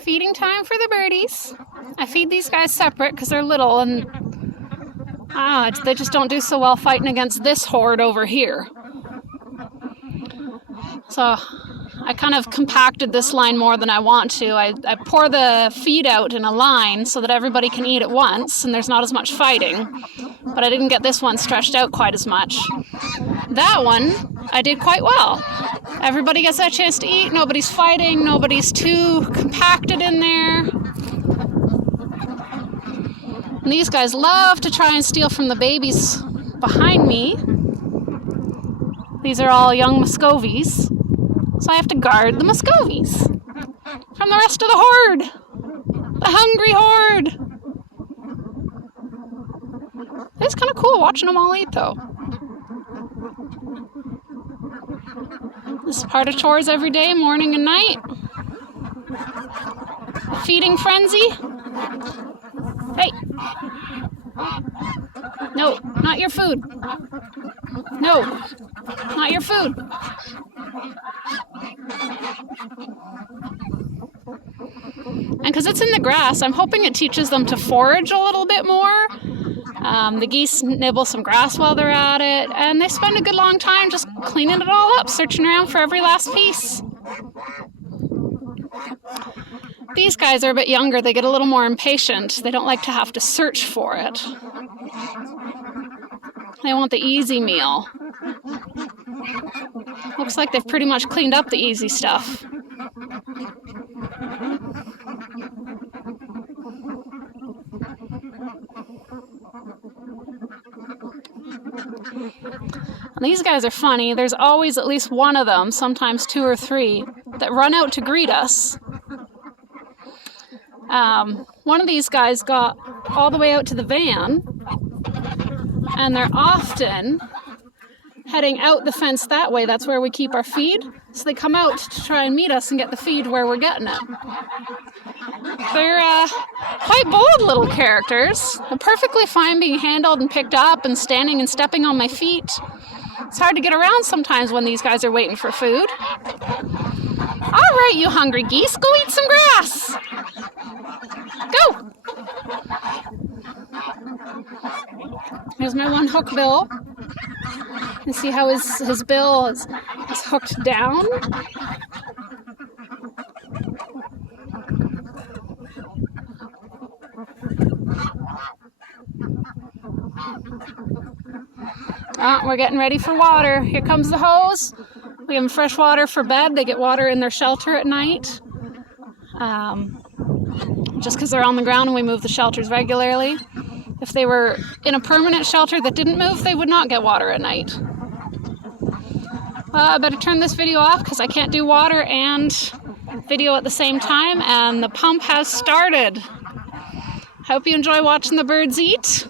Feeding time for the birdies. I feed these guys separate because they're little and they just don't do so well fighting against this horde over here. So I kind of compacted this line more than I want to. I pour the feed out in a line so that everybody can eat at once and there's not as much fighting. But I didn't get this one stretched out quite as much. That one, I did quite well. Everybody gets that chance to eat, nobody's fighting, nobody's too compacted in there. And these guys love to try and steal from the babies behind me. These are all young Muscovies. So I have to guard the Muscovies from the rest of the horde. The hungry horde. It's kind of cool watching them all eat though. This is part of chores every day, morning and night. Feeding frenzy. Hey. No, not your food. No, not your food. And because it's in the grass, I'm hoping it teaches them to forage a little bit more. The geese nibble some grass while they're at it, and they spend a good long time just cleaning it all up, searching around for every last piece. These guys are a bit younger. They get a little more impatient. They don't like to have to search for it. They want the easy meal. Looks like they've pretty much cleaned up the easy stuff. And these guys are funny. There's always at least one of them, sometimes two or three, that run out to greet us. One of these guys got all the way out to the van, and they're often heading out the fence that way. That's where we keep our feed. So they come out to try and meet us and get the feed where we're getting it. They're quite bold little characters. They're perfectly fine being handled and picked up and standing and stepping on my feet. It's hard to get around sometimes when these guys are waiting for food. All right, you hungry geese, go eat some grass. Go! Here's my one hook bill. You can see how his bill is hooked down. We're getting ready for water. Here comes the hose. We give them fresh water for bed. They get water in their shelter at night. Just because they're on the ground and we move the shelters regularly. If they were in a permanent shelter that didn't move, they would not get water at night. I better turn this video off because I can't do water and video at the same time, and the pump has started. Hope you enjoy watching the birds eat.